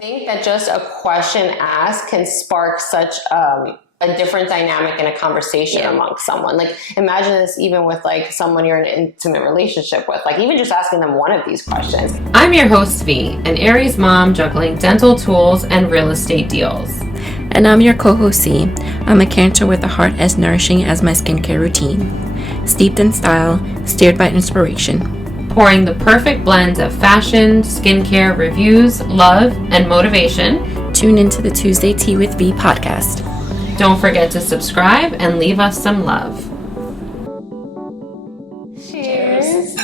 think that just a question asked can spark such a different dynamic in a conversation amongst someone. Like, imagine this even with like someone you're in an intimate relationship with, like even just asking them one of these questions. I'm your host, V, an Aries mom juggling dental tools and real estate deals. And I'm your co-host, C. I'm a Cancer with a heart as nourishing as my skincare routine. Steeped in style, steered by inspiration. Pouring the perfect blend of fashion, skincare, reviews, love, and motivation. Tune into the Tuesday Tea with V podcast. Don't forget to subscribe and leave us some love. Cheers.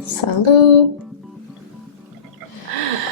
Salud.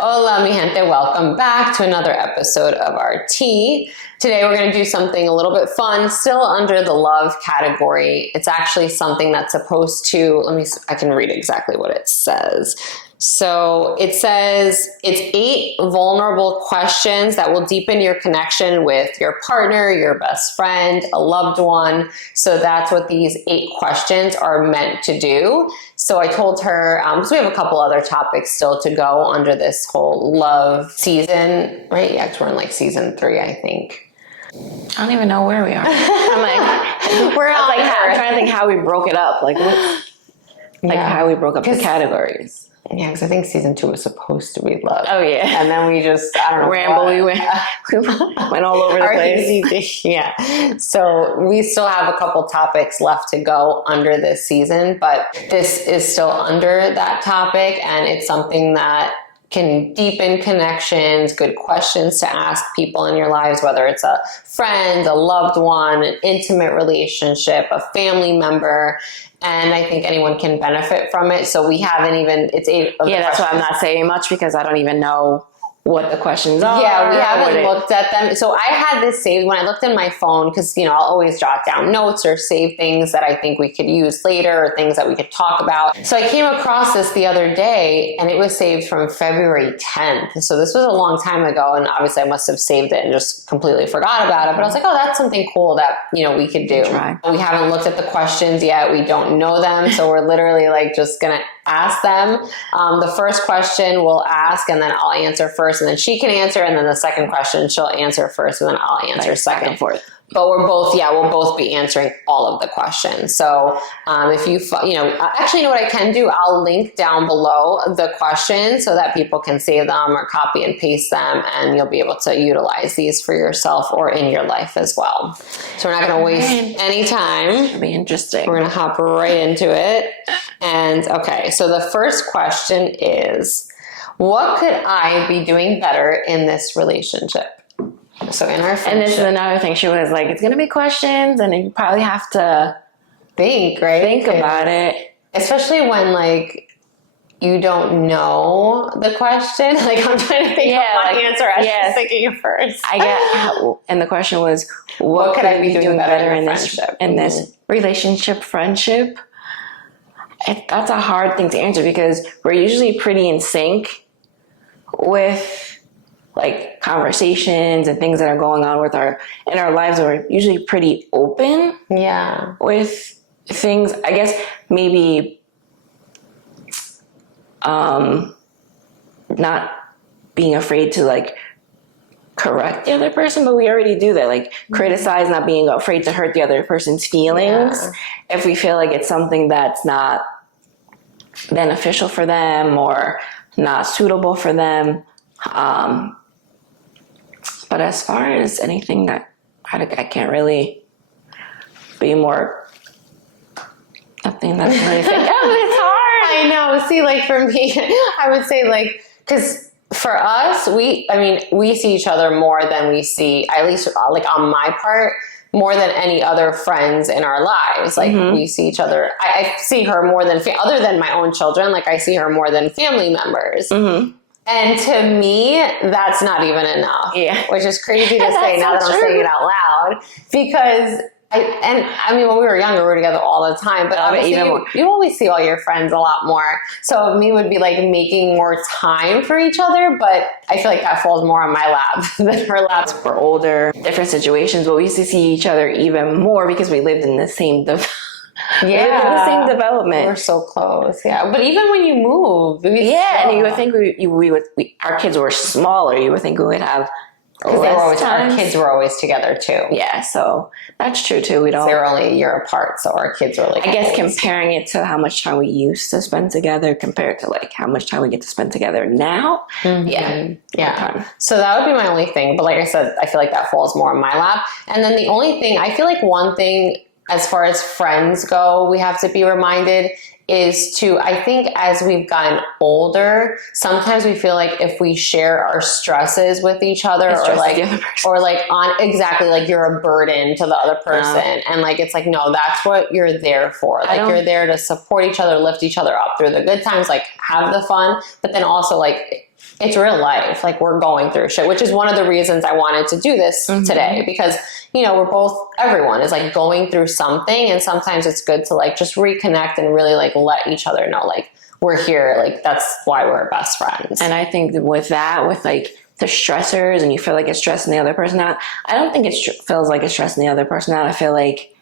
Hola, mi gente. Welcome back to another episode of our tea. Today we're going to do something a little bit fun, still under the love category. It's actually something that's supposed to, I can read exactly what it says. So it says it's 8 vulnerable questions that will deepen your connection with your partner, your best friend, a loved one. So that's what these 8 questions are meant to do. So I told her, so we have a couple other topics still to go under this whole love season, right? Yeah, 'cause we're in like season 3, I think. I don't even know where we are. I'm like, I'm trying to think how we broke it up. How we broke up the categories. Yeah, because I think season 2 was supposed to be love. Oh, yeah. And then we just, I don't know. We went all over the place. Yeah. So we still have a couple topics left to go under this season, but this is still under that topic, and it's something that can deepen connections, good questions to ask people in your lives, whether it's a friend, a loved one, an intimate relationship, a family member. And I think anyone can benefit from it. So we haven't even, it's 8 of the that's questions. why I'm not saying much, because I don't even know what the questions are. Yeah, we haven't looked at them. So I had this saved when I looked in my phone, because, I'll always jot down notes or save things that I think we could use later or things that we could talk about. So I came across this the other day, and it was saved from February 10th. So this was a long time ago, and obviously I must have saved it and just completely forgot about it. But I was like, oh, that's something cool that, we could do. We haven't looked at the questions yet. We don't know them. So we're literally just going to ask them. The first question we'll ask, and then I'll answer first, and then she can answer, and then the second question she'll answer first, and then I'll answer second. Back and forth. But we'll both be answering all of the questions. So if you, actually, what I can do? I'll link down below the questions so that people can save them or copy and paste them, and you'll be able to utilize these for yourself or in your life as well. So we're not going to waste any time. It'll be interesting. We're going to hop right into it. And okay, so the first question is, what could I be doing better in this relationship? So in our friendship. And this is another thing. She was like, it's going to be questions, and you probably have to think, right? Think about it. Especially when you don't know the question. I'm trying to think of my answer as she's thinking of first. And the question was, what could I be doing better in this relationship, friendship? That's a hard thing to answer, because we're usually pretty in sync with conversations and things that are going on in our lives. We're usually pretty open with things. I guess maybe not being afraid to correct the other person, but we already do that. Criticize, not being afraid to hurt the other person's feelings if we feel like it's something that's not beneficial for them or not suitable for them. But as far as anything that I can't really be more, nothing that's really think. It's hard. I know. See, for me, I would say because for us, we see each other more than we see, at least on my part, more than any other friends in our lives. We see each other. I see her more than, other than my own children, I see her more than family members. Mm-hmm. And to me, that's not even enough. Yeah. Which is crazy to say now that I'm saying it out loud. Because, when we were younger, we were together all the time. But obviously, you always see all your friends a lot more. So me would be making more time for each other. But I feel like that falls more on my lap than her lap. We're older, different situations. But we used to see each other even more because we lived in the same We're in the same development. We're so close. Yeah. But even when you move, and you would think our kids were smaller. You would think we would have less times. Our kids were always together too. Yeah, so that's true too. They were only a year apart, so our kids were like. I guess comparing it to how much time we used to spend together compared to like how much time we get to spend together now. Yeah. So that would be my only thing. But like I said, I feel like that falls more on my lap. And then the only thing, I feel like one thing as far as friends go, we have to be reminded is to, I think as we've gotten older, sometimes we feel like if we share our stresses with each other or like you're a burden to the other person. And like, it's like, no, that's what you're there for. Like you're there to support each other, lift each other up through the good times, like have the fun, but then also like, it's real life. Like we're going through shit, which is one of the reasons I wanted to do this today, because, you know, everyone is like going through something, and sometimes it's good to like just reconnect and really like let each other know, like we're here. Like that's why we're best friends. And I think that with like the stressors and you feel like it's stressing the other person out, I don't think it feels like it's stressing the other person out. I feel like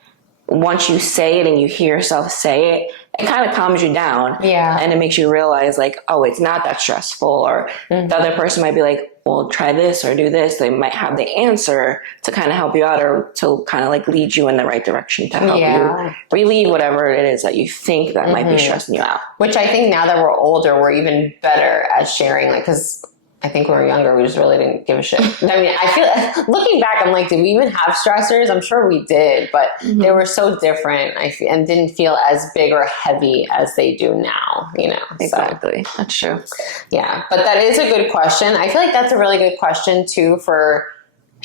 once you say it and you hear yourself say it, it kind of calms you down. Yeah. And it makes you realize like, oh, it's not that stressful. Or the other person might be like, well, try this or do this. They might have the answer to kind of help you out or to kind of like lead you in the right direction to help you relieve whatever it is that you think that might be stressing you out. Which I think now that we're older, we're even better at sharing, like, because I think when we were younger, we just really didn't give a shit. I mean, I feel looking back, I'm like, did we even have stressors? I'm sure we did, but they were so different and didn't feel as big or heavy as they do now, you know? Exactly. So, that's true. Yeah. But that is a good question. I feel like that's a really good question too for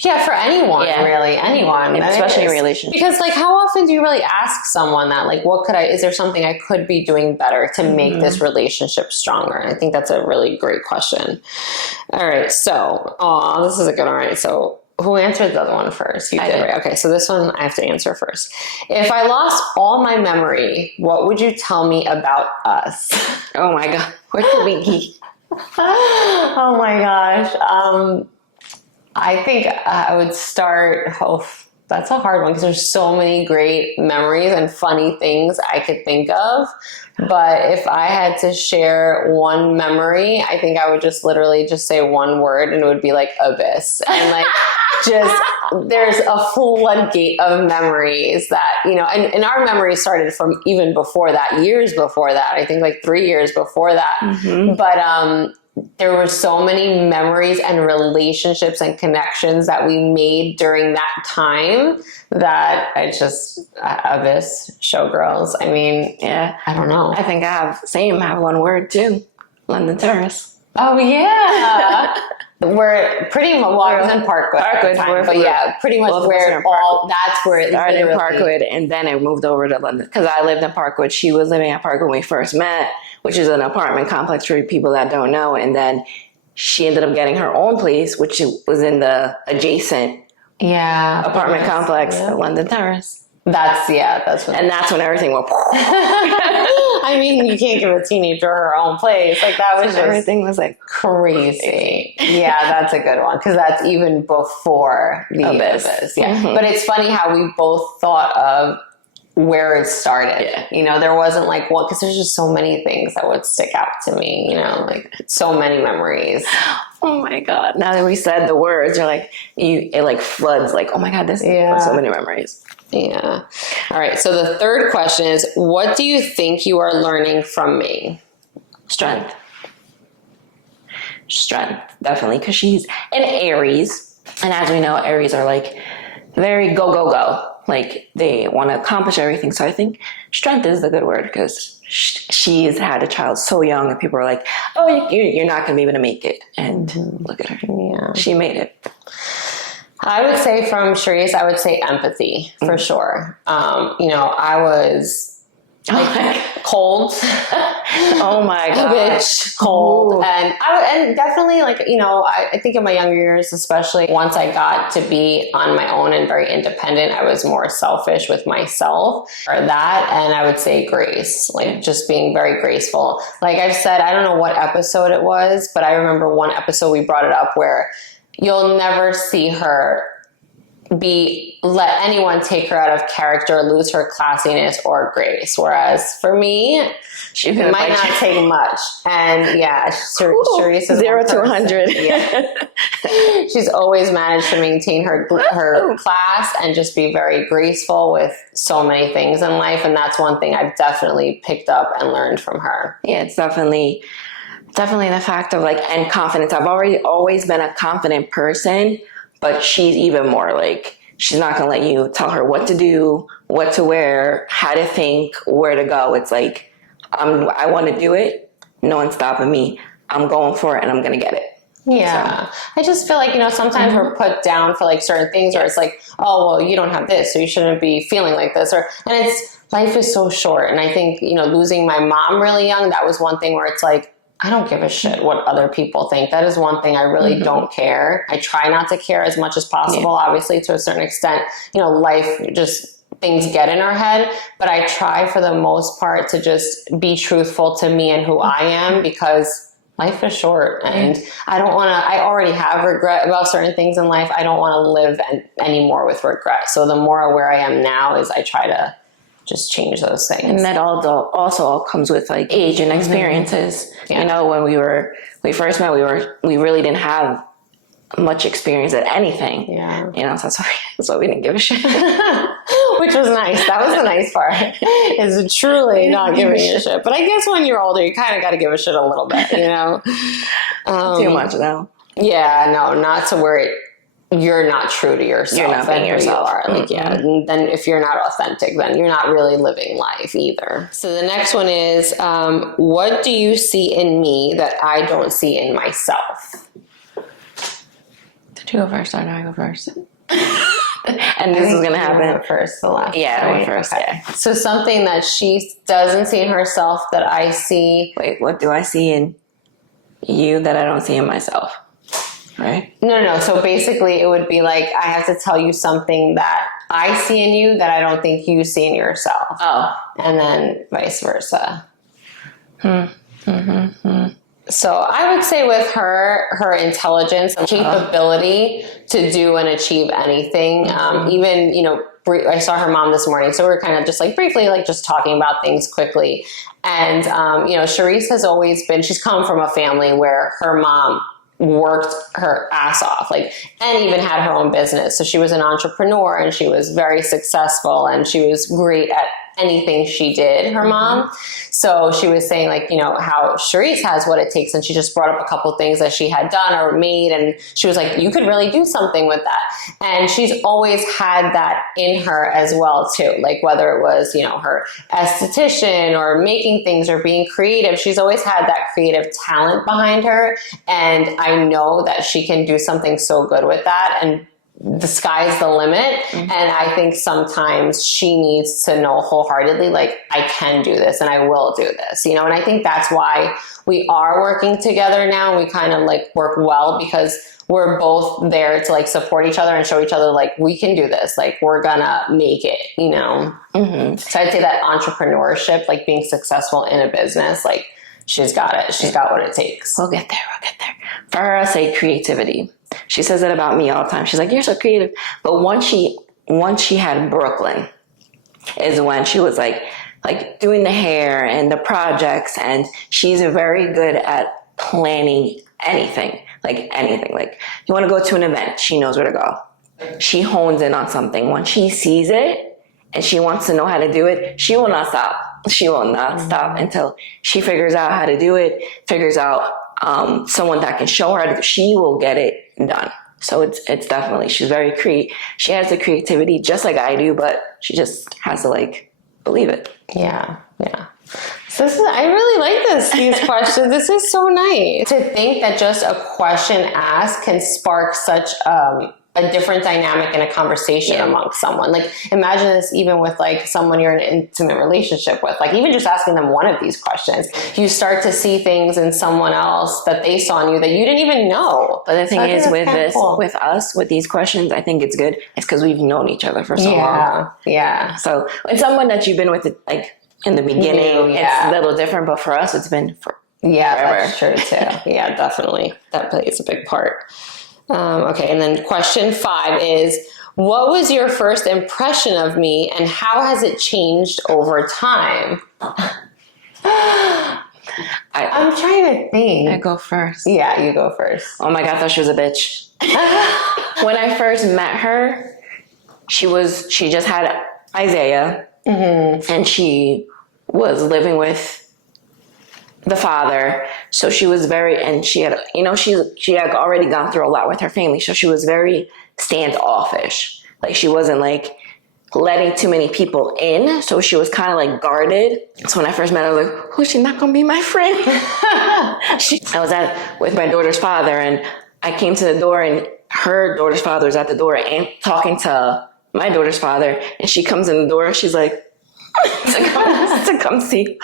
anyone, really, anyone. Especially in relationships. Because like, how often do you really ask someone that, like, is there something I could be doing better to make this relationship stronger? And I think that's a really great question. All right. So, this is a good one. All right. So who answered the other one first? You did, right? Okay. So this one I have to answer first. If I lost all my memory, what would you tell me about us? Oh my God. Where did we be? Oh my gosh. I think I would start, that's a hard one because there's so many great memories and funny things I could think of. But if I had to share one memory, I think I would just literally just say one word, and it would be like abyss. And like, there's a floodgate of memories that, you know, and our memories started from even before that, years before that, I think like 3 years before that. But, there were so many memories and relationships and connections that we made during that time that Abyss, Showgirls. I mean, I don't know. I think I have one word too. London Terrace. Oh yeah. We're pretty much, I was in Parkwood. Pretty much that's where it started in Parkwood, and then I moved over to London because I lived in Parkwood. She was living at Parkwood when we first met, which is an apartment complex for people that don't know. And then she ended up getting her own place, which was in the adjacent apartment complex at London Terrace. That's when everything went. I mean, you can't give a teenager her own place. Like that was everything was like crazy. Yeah, that's a good one because that's even before the Abyss. Yeah, but it's funny how we both thought of where it started. Yeah. You know, there wasn't like because there's just so many things that would stick out to me. You know, like so many memories. Oh my God! Now that we said the words, you're like it like floods. Like, oh my God, this is so many memories. Yeah. All right. So the third question is, what do you think you are learning from me? Strength, definitely, because she's an Aries, and as we know, Aries are like very go. Like they want to accomplish everything. So I think strength is the good word because she's had a child so young, and people are like, "Oh, you're not going to be able to make it." And look at her. Yeah, she made it. I would say from Sharice, I would say empathy for sure. You know, I was like cold. Oh my God. Bitch, cold. Ooh. And definitely like, you know, I think in my younger years, especially once I got to be on my own and very independent, I was more selfish with myself or that. And I would say grace, like just being very graceful. Like I've said, I don't know what episode it was, but I remember one episode we brought it up where you'll never see her let anyone take her out of character, lose her classiness or grace. Whereas for me, she might not take much. And yeah, Sharice is 0 to 100. Yeah. She's always managed to maintain her class and just be very graceful with so many things in life. And that's one thing I've definitely picked up and learned from her. Yeah, it's definitely the fact of like, and confidence. I've always been a confident person, but she's even more like, she's not going to let you tell her what to do, what to wear, how to think, where to go. It's like, I want to do it. No one's stopping me. I'm going for it and I'm going to get it. Yeah. So. I just feel like, sometimes we're put down for like certain things where it's like, oh, well, you don't have this, so you shouldn't be feeling like this. And life is so short. And I think, losing my mom really young, that was one thing where it's like, I don't give a shit what other people think. That is one thing I really don't care. I try not to care as much as possible, obviously, to a certain extent. Life just, things get in our head. But I try for the most part to just be truthful to me and who I am, because life is short. And I already have regret about certain things in life. I don't want to live anymore with regret. So the more aware I am now is I try to just change those things. And that also all comes with like age and experiences. Yeah. When we first met, we really didn't have much experience at anything. Yeah. So that's why we didn't give a shit. Which was nice. That was the nice part, is truly not giving a shit. But I guess when you're older, you kind of got to give a shit a little bit, Too much though. Yeah, no, not to where you're not true to yourself. You're not being yourself. You are. Like, yeah. And then if you're not authentic, then you're not really living life either. So the next one is, what do you see in me that I don't see in myself? Did you go first or did I go first? And this is going to happen first, the last. Yeah, I went first. Okay. Yeah. So something that she doesn't see in herself that I see. Wait, what do I see in you that I don't see in myself? Right? No. So basically it would be like, I have to tell you something that I see in you that I don't think you see in yourself. Oh. And then vice versa. So I would say with her intelligence and capability to do and achieve anything, even, I saw her mom this morning, so we were kind of just like briefly, like just talking about things quickly. And, Sharice has always been, she's come from a family where her mom worked her ass off, and even had her own business. So she was an entrepreneur and she was very successful and she was great at anything she did, her mom. So she was saying how Sharice has what it takes. And she just brought up a couple things that she had done or made. And she was like, you could really do something with that. And she's always had that in her as well too. Whether it was, her esthetician or making things or being creative, she's always had that creative talent behind her. And I know that she can do something so good with that. And the sky's the limit. And I think sometimes she needs to know wholeheartedly, I can do this and I will do this, and I think that's why we are working together now. We kind of work well because we're both there to support each other and show each other we can do this, we're gonna make it, So I'd say that entrepreneurship, being successful in a business, she's got it. She's got what it takes. We'll get there. For her, I say creativity. She says it about me all the time. She's like, you're so creative. But once she had Brooklyn is when she was like doing the hair and the projects. And she's very good at planning anything. You want to go to an event, she knows where to go. She hones in on something. When she sees it and she wants to know how to do it, she will not stop. She will not stop until she figures out how to do it, figures out someone that can show her how to do it. She will get it done. So it's definitely, she's very she has the creativity just like I do, but she just has to believe it. Yeah. So I really like these questions. This is so nice to think that just a question asked can spark such a different dynamic in a conversation amongst someone. Imagine this even with someone you're in an intimate relationship with, even just asking them one of these questions, you start to see things in someone else that they saw in you that you didn't even know. But the thing is with us, with these questions, I think it's good. It's because we've known each other for so long. Yeah. So when someone that you've been with, in the beginning, it's a little different, but for us, it's been forever. That's true too. Yeah, definitely. That plays a big part. Okay, and then question 5 is, What was your first impression of me and how has it changed over time? I'm trying to think. I go first. Yeah, you go first. Oh my God, I thought she was a bitch. When I first met her, she just had Isaiah, and she was living with the father. So she was she had already gone through a lot with her family. So she was very standoffish. Like she wasn't like letting too many people in. So she was kind of like guarded. So when I first met her, I was like, oh, she's not going to be my friend. I was with my daughter's father, and I came to the door, and her daughter's father was at the door and talking to my daughter's father. And she comes in the door and she's like, to come see.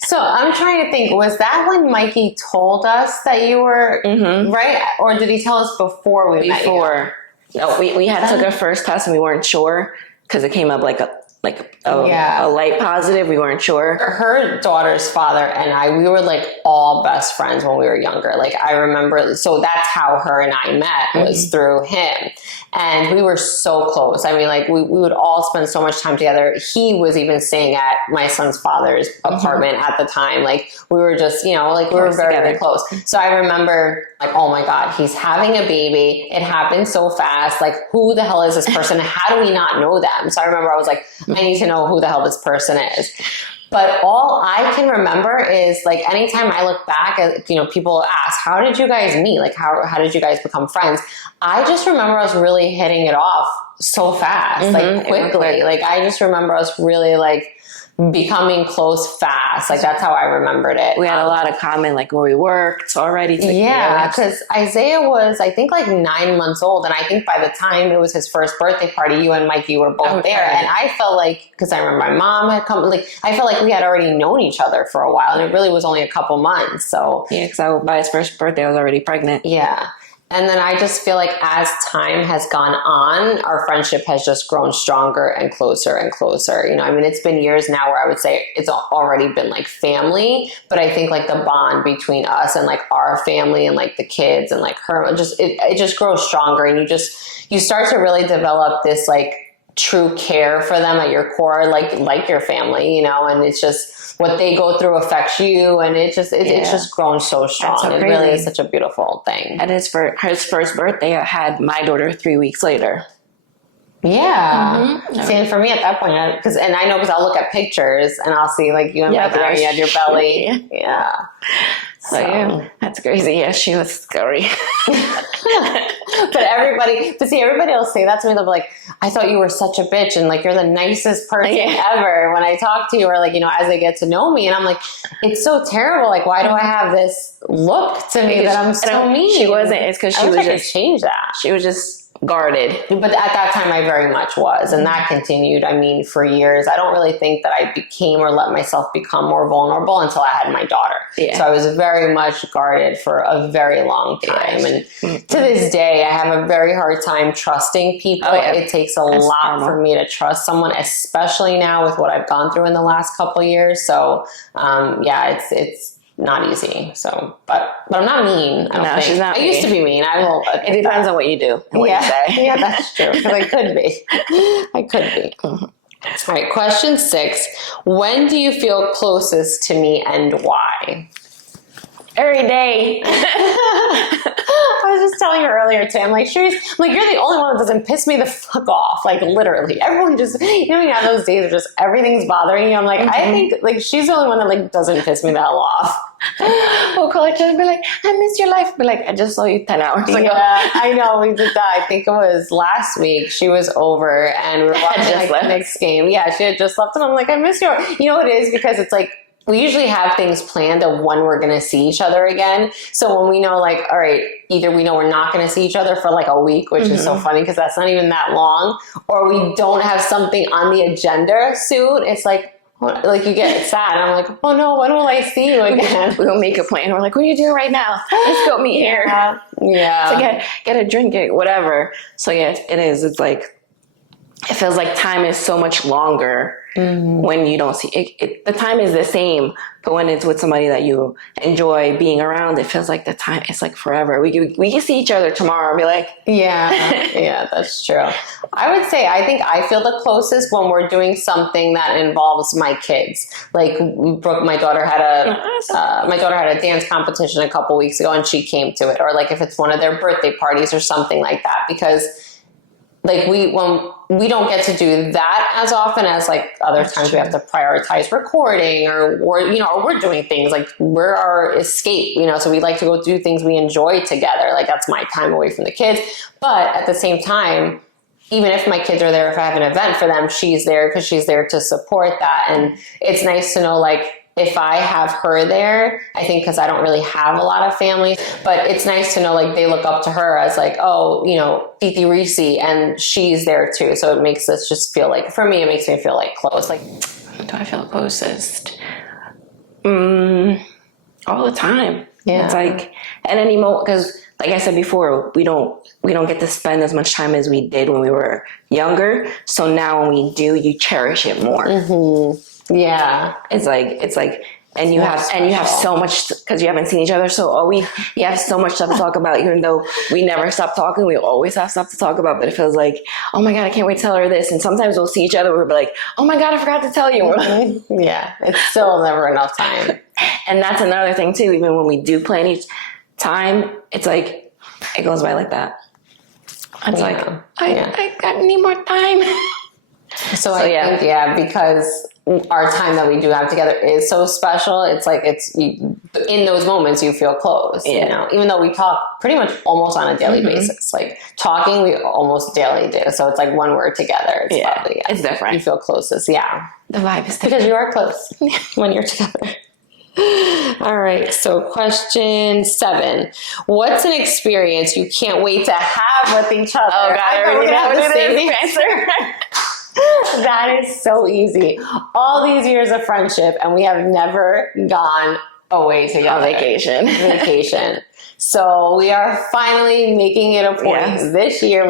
So I'm trying to think, was that when Mikey told us that you were right? Or did he tell us before we met you? Before. No, we had took a first test and we weren't sure because it came up like a light positive. We weren't sure. Her daughter's father and I, we were like all best friends when we were younger. Like I remember, so that's how her and I met, was through him. And we were so close. I mean, like we would all spend so much time together. He was even staying at my son's father's apartment at the time. Like we were just, like we were very, very close. So I remember like, oh my God, he's having a baby. It happened so fast. Like who the hell is this person? How do we not know them? So I remember I was like, I need to know who the hell this person is. But all I can remember is like anytime I look back at, people ask, how did you guys meet? Like how did you guys become friends? I just remember us really hitting it off so fast, like quickly. Like I just remember us really like becoming close fast. Like that's how I remembered it. We had a lot of common, like where we worked already. Yeah, because Isaiah was, I think, like 9 months old. And I think by the time it was his first birthday party, you and Mikey were both there. And I felt like, because I remember my mom had come, like I felt like we had already known each other for a while. And it really was only a couple months. So yeah, because by his first birthday, I was already pregnant. Yeah. And then I just feel like as time has gone on, our friendship has just grown stronger and closer and closer. I mean, it's been years now where I would say it's already been like family, but I think like the bond between us and like our family and like the kids and like her, it just grows stronger. And you start to really develop this like true care for them at your core, like your family, and it's just, what they go through affects you, and it's just grown so strong. So it really is such a beautiful thing. And his first birthday, I had my daughter 3 weeks later. Yeah. See, and for me at that point, because I'll look at pictures and I'll see like you and my daughter, you had your belly. Yeah. So yeah, that's crazy. Yeah, she was scary. But everybody will say that to me. They'll be like, I thought you were such a bitch and like you're the nicest person ever when I talk to you, or like, as they get to know me. And I'm like, it's so terrible. Like, why do I have this look to me that I'm so mean? She wasn't. It's because she was just change that. She was just guarded. But at that time I very much was, and that continued, for years. I don't really think that I became or let myself become more vulnerable until I had my daughter. Yeah. So I was very much guarded for a very long time. And to this day, I have a very hard time trusting people. It takes a lot for me to trust someone, especially now with what I've gone through in the last couple of years. So it's not easy. So, but I'm not mean. She's not. I used to be mean. I will. It depends on what you do and what you say. Yeah, that's true. Because I could be. All right. Question 6. When do you feel closest to me and why? Every day. I was just telling her earlier, Tim, you're the only one that doesn't piss me the fuck off. Like, literally. Everyone just, you have those days where just everything's bothering you. I'm like, I think, she's the only one that, doesn't piss me that off. We'll call each other and be like, I miss your life. Be like, I just saw you 10 hours ago. Yeah, I know. We did that. I think it was last week. She was over and we were watching, the next game. Yeah, she had just left and I'm like, I miss you. You know what it is? Because it's like, we usually have things planned of when we're going to see each other again. So when we know, all right, either we know we're not going to see each other for a week, which is so funny because that's not even that long, or we don't have something on the agenda soon. It's you get sad. I'm like, oh no, when will I see you again? We'll make a plan. We're like, what are you doing right now? Let's go meet here. Yeah. So get a drink, whatever. So yeah, it is. It's it feels like time is so much longer when you don't see it. The time is the same, but when it's with somebody that you enjoy being around, it feels like the time is like forever. We can see each other tomorrow and be like, yeah, that's true. I would say I think I feel the closest when we're doing something that involves my kids. Like Brooke, my daughter had a dance competition a couple weeks ago, and she came to it. Or like if it's one of their birthday parties or something like that, because like when we don't get to do that as often as like other times we have to prioritize recording or we're doing things like we're our escape, so we like to go do things we enjoy together. Like that's my time away from the kids. But at the same time, even if my kids are there, if I have an event for them, she's there because she's there to support that. And it's nice to know, like, if I have her there, I think because I don't really have a lot of family, but it's nice to know, like, they look up to her as like, oh, Titi Reese, and she's there too. So it makes us just feel like, for me, it makes me feel like close. Like, do I feel closest? All the time. Yeah. It's like at any moment, because like I said before, we don't get to spend as much time as we did when we were younger. So now when we do, you cherish it more. Mm-hmm. Yeah. It's like, and you have so much, because you haven't seen each other you have so much stuff to talk about. Even though we never stop talking, we always have stuff to talk about. But it feels like, oh my God, I can't wait to tell her this. And sometimes we'll see each other, we'll be like, oh my God, I forgot to tell you. Mm-hmm. Yeah, it's still never enough time. And that's another thing too. Even when we do plan each time, it's like it goes by like that. It's like I need more time. So I think, because our time that we do have together is so special. It's like in those moments you feel close, even though we talk pretty much almost on a daily basis. Like talking, we almost daily do. So it's like when we're together, it's probably, it's different. You feel closest. Yeah. The vibe is different. Because you are close when you're together. All right. So question 7, what's an experience you can't wait to have with each other? Oh God, I already know the same answer. That is so easy. All these years of friendship, and we have never gone away together. Vacation. So we are finally making it a point this year.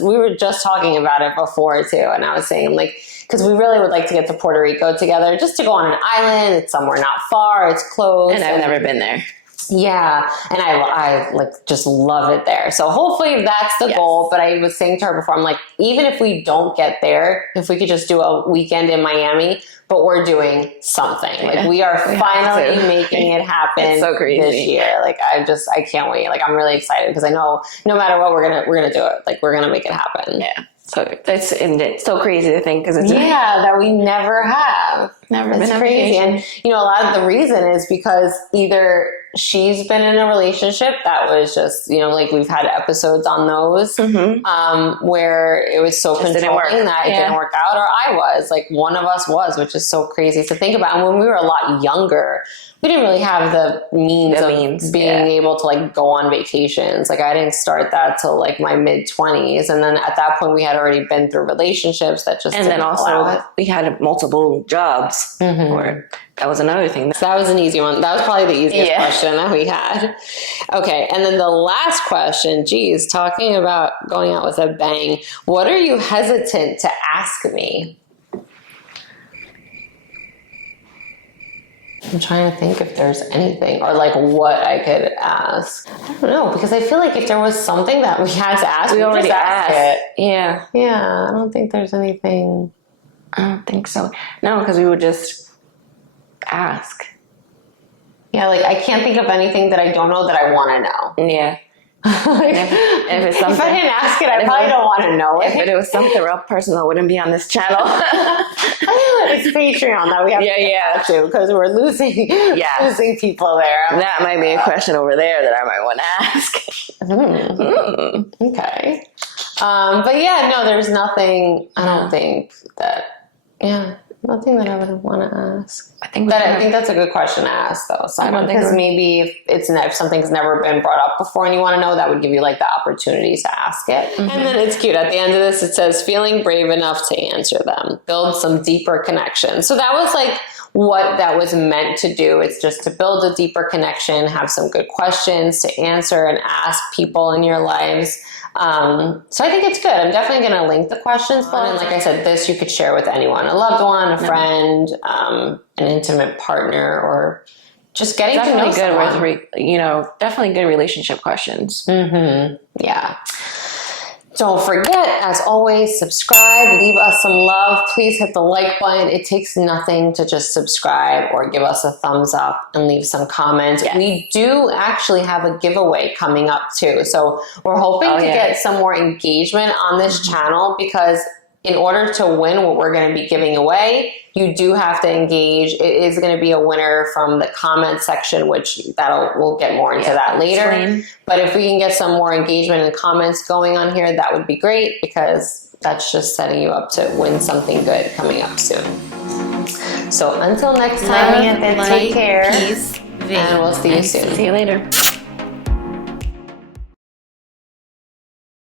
We were just talking about it before too, and I was saying, like, because we really would like to get to Puerto Rico together, just to go on an island. It's somewhere not far. It's close, and I've never been there. Yeah, and I like just love it there. So hopefully that's the goal. But I was saying to her before, I'm like, even if we don't get there, if we could just do a weekend in Miami, but we're doing something. Like we are finally making it happen. It's so crazy this year. Like I can't wait. Like I'm really excited because I know no matter what, we're gonna do it. Like we're gonna make it happen. Yeah. So it's so crazy to think because it's that we never have. It's crazy. And a lot of the reason is because either she's been in a relationship that was just, like we've had episodes on those where it was so controlling that it didn't work out, or I was like, one of us was, which is so crazy to think about. And when we were a lot younger, we didn't really have the means of being able to like go on vacations. Like I didn't start that till like my mid-20s. And then at that point we had already been through relationships that just, and then also we had multiple jobs. Or that was another thing. So that was an easy one. That was probably the easiest question that we had. Okay. And then the last question, geez, talking about going out with a bang, what are you hesitant to ask me? I'm trying to think if there's anything or like what I could ask. I don't know, because I feel like if there was something that we had to ask, we already asked it. Yeah. Yeah. I don't think there's anything. I don't think so. No, because we would just ask. Yeah. Like I can't think of anything that I don't know that I want to know. Yeah. If it's something, if I didn't ask it, I probably don't want to know it. If it was something real personal, it wouldn't be on this channel. It's Patreon that we have to get to because we're losing people there. That might be a question over there that I might want to ask. Okay. But yeah, no, there's nothing. I don't think that. Yeah. Nothing that I would want to ask. I think that's a good question to ask, though. So because maybe if something's never been brought up before and you want to know, that would give you like the opportunity to ask it. And then it's cute. At the end of this, it says, feeling brave enough to answer them. Build some deeper connection. So that was like what that was meant to do. It's just to build a deeper connection, have some good questions to answer and ask people in your lives. So I think it's good. I'm definitely going to link the questions below. And like I said, this you could share with anyone, a loved one, a friend, an intimate partner, or just getting to know someone. Definitely good relationship questions. Yeah. Don't forget, as always, subscribe, leave us some love. Please hit the like button. It takes nothing to just subscribe or give us a thumbs up and leave some comments. Yes. We do actually have a giveaway coming up too. So we're hoping to get some more engagement on this channel, because in order to win what we're going to be giving away, you do have to engage. It is going to be a winner from the comment section, which we'll get more into that later. But if we can get some more engagement and comments going on here, that would be great, because that's just setting you up to win something good coming up soon. So until next time, take care. Peace, and we'll see you soon. See you later.